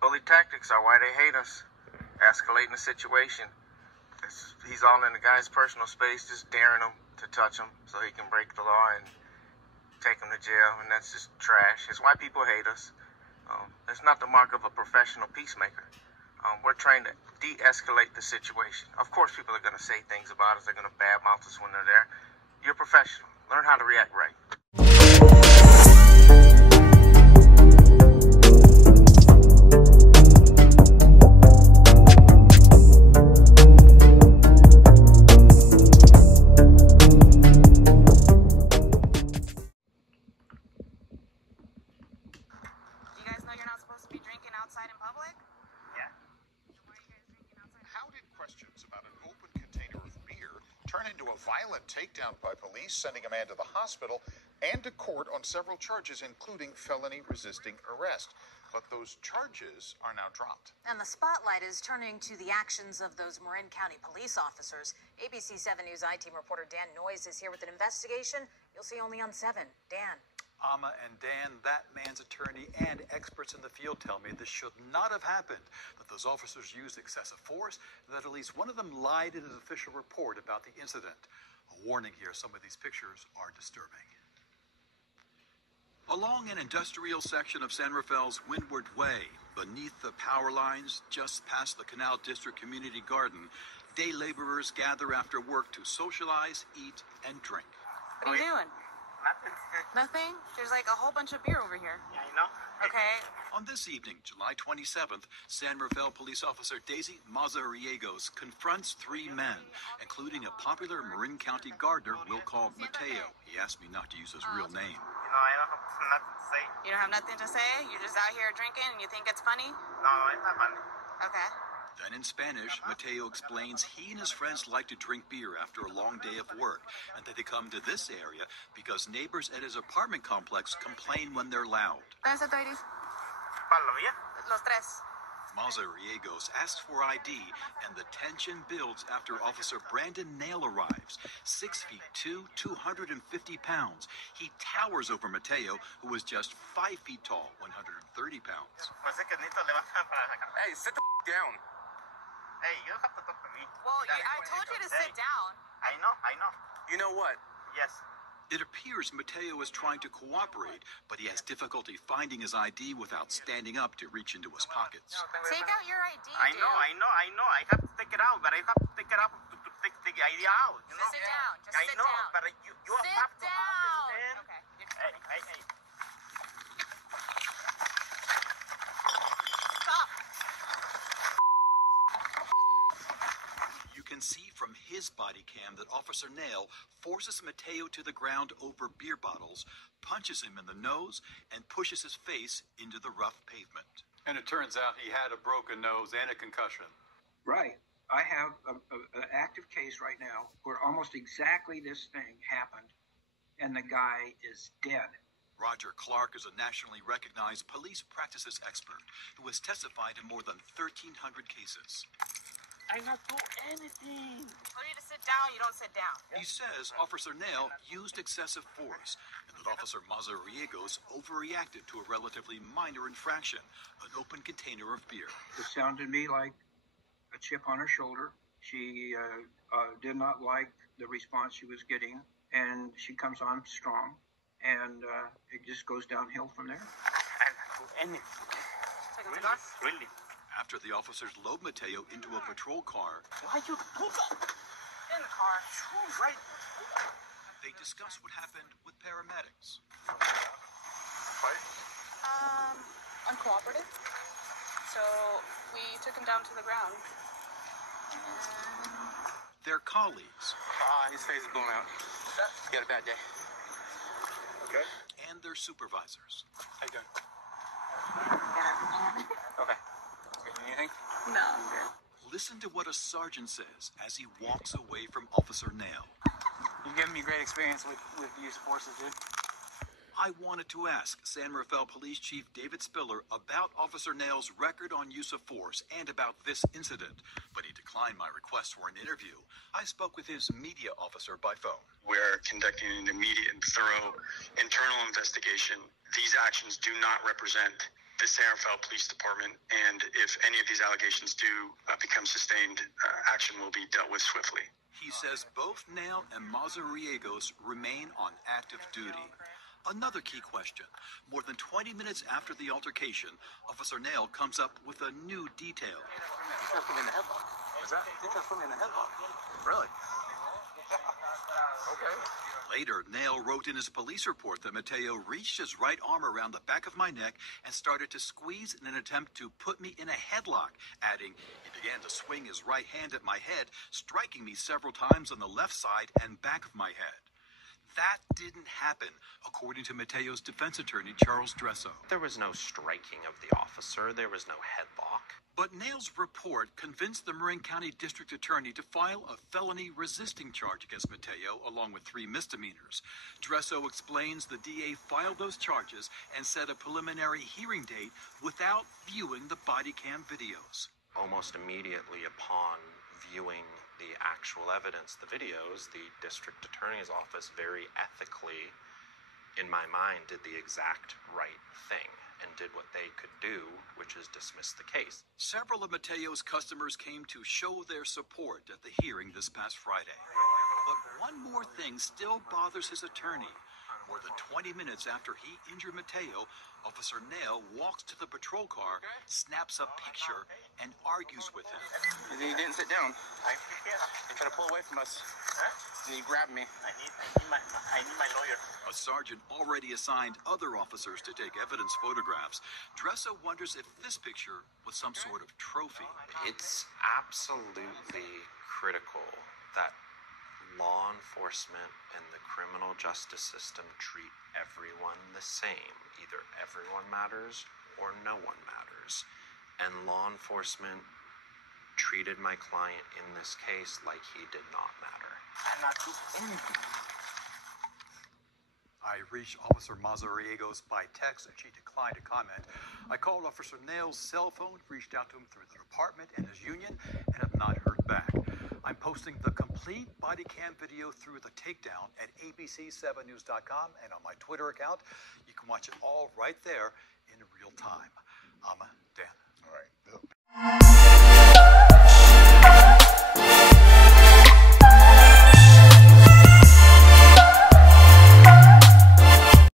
bully tactics are why they hate us. Escalating the situation. He's all in the guy's personal space, just daring him to touch him so he can break the law and take him to jail, and that's just trash. It's why people hate us. It's not the mark of a professional peacemaker. We're trying to de-escalate the situation. Of course, people are going to say things about us. They're going to badmouth us when they're there. You're a professional. Learn how to react right. Outside in public? Yeah. Why are you guys drinking outside? How did questions about an open container of beer turn into a violent takedown by police, sending a man to the hospital and to court on several charges, including felony resisting arrest? But those charges are now dropped. And the spotlight is turning to the actions of those Marin County police officers. ABC 7 News I-Team reporter Dan Noyes is here with an investigation you'll see only on 7. Dan. Amma and Dan, that man's attorney and experts in the field tell me this should not have happened, that those officers used excessive force, and that at least one of them lied in his official report about the incident. A warning here, some of these pictures are disturbing. Along an industrial section of San Rafael's Windward Way, beneath the power lines just past the Canal District Community Garden, day laborers gather after work to socialize, eat, and drink. What are you doing? Nothing. Nothing? There's like a whole bunch of beer over here. Yeah, I know. Okay. On this evening, July 27th, San Rafael Police Officer Daisy Mazariegos confronts 3 men, including a popular Marin County gardener we'll call Mateo. He asked me not to use his real name. I don't have nothing to say. You don't have nothing to say? You're just out here drinking and you think it's funny? No, it's not funny. Okay. Then in Spanish, Mateo explains he and his friends like to drink beer after a long day of work, and that they come to this area because neighbors at his apartment complex complain when they're loud. ¿Dónde está tu Iris? ¿Para bien? Los tres. Mazariegos asks for ID, and the tension builds after Officer Brandon Nail arrives. 6'2", 250 pounds. He towers over Mateo, who is just 5 feet tall, 130 pounds. Pues es que necesito levantar para sacar. Hey, sit the down. Hey, you don't have to talk to me. Well, I told you to sit down. I know. You know what? Yes. It appears Mateo is trying to cooperate, but he has difficulty finding his ID without standing up to reach into his pockets. Take out your ID, I know. I have to take it out, but I have to take it out to take the ID out. You know? Just sit down. Just I sit know, down. but you Sit have to down. understand. Okay. Hey. Stop. You can see from his body cam that Officer Nail forces Mateo to the ground over beer bottles, punches him in the nose, and pushes his face into the rough pavement. And it turns out he had a broken nose and a concussion. Right. I have an active case right now where almost exactly this thing happened, and the guy is dead. Roger Clark is a nationally recognized police practices expert who has testified in more than 1,300 cases. I not do anything. Tell you to sit down, you don't sit down. He says Officer Nail used excessive force and that Officer Mazariegos overreacted to a relatively minor infraction, an open container of beer. It sounded to me like a chip on her shoulder. She did not like the response she was getting, and she comes on strong, and it just goes downhill from there. I not do anything. Really? After the officers load Mateo into a patrol car, Why you do that? In the car. Right. they discuss what happened with paramedics. What? Uncooperative. So we took him down to the ground. Their colleagues. His face is blown out. He had a bad day. Okay. And their supervisors. How you doing? Okay. Anything? No. Listen to what a sergeant says as he walks away from Officer Nail. You've given me great experience with the use of forces, dude. I wanted to ask San Rafael Police Chief David Spiller about Officer Nail's record on use of force and about this incident, but he declined my request for an interview. I spoke with his media officer by phone. We're conducting an immediate and thorough internal investigation. These actions do not represent the San Rafael Police Department, and if any of these allegations do become sustained, action will be dealt with swiftly. He says both Nail and Mazariegos remain on active duty. Another key question. More than 20 minutes after the altercation, Officer Nail comes up with a new detail. He tried to put me in the headlock. What's that? He tried to put me in the headlock. Really? Okay. Later, Nail wrote in his police report that Mateo reached his right arm around the back of my neck and started to squeeze in an attempt to put me in a headlock, adding, he began to swing his right hand at my head, striking me several times on the left side and back of my head. That didn't happen, according to Mateo's defense attorney, Charles Dresso. There was no striking of the officer. There was no headlock. But Nail's report convinced the Marin County District Attorney to file a felony resisting charge against Mateo, along with 3 misdemeanors. Dresso explains the DA filed those charges and set a preliminary hearing date without viewing the body cam videos. Almost immediately upon viewing the actual evidence, the videos, the district attorney's office very ethically, in my mind, did the exact right thing and did what they could do, which is dismiss the case. Several of Mateo's customers came to show their support at the hearing this past Friday. But one more thing still bothers his attorney. More than 20 minutes after he injured Mateo, Officer Nail walks to the patrol car, snaps a picture, and argues with him. He didn't sit down. He tried to pull away from us. And he grabbed me. I need my lawyer. A sergeant already assigned other officers to take evidence photographs. Dresso wonders if this picture was some sort of trophy. It's absolutely critical that law enforcement and the criminal justice system treat everyone the same. Either everyone matters or no one matters. And law enforcement treated my client in this case like he did not matter. I'm not doing anything. I reached Officer Mazariegos by text, and she declined to comment. I called Officer Nail's cell phone, reached out to him through the department and his union, and have not heard back. I'm posting the complete body cam video through the takedown at abc7news.com and on my Twitter account. You can watch it all right there in real time. I'm Dan.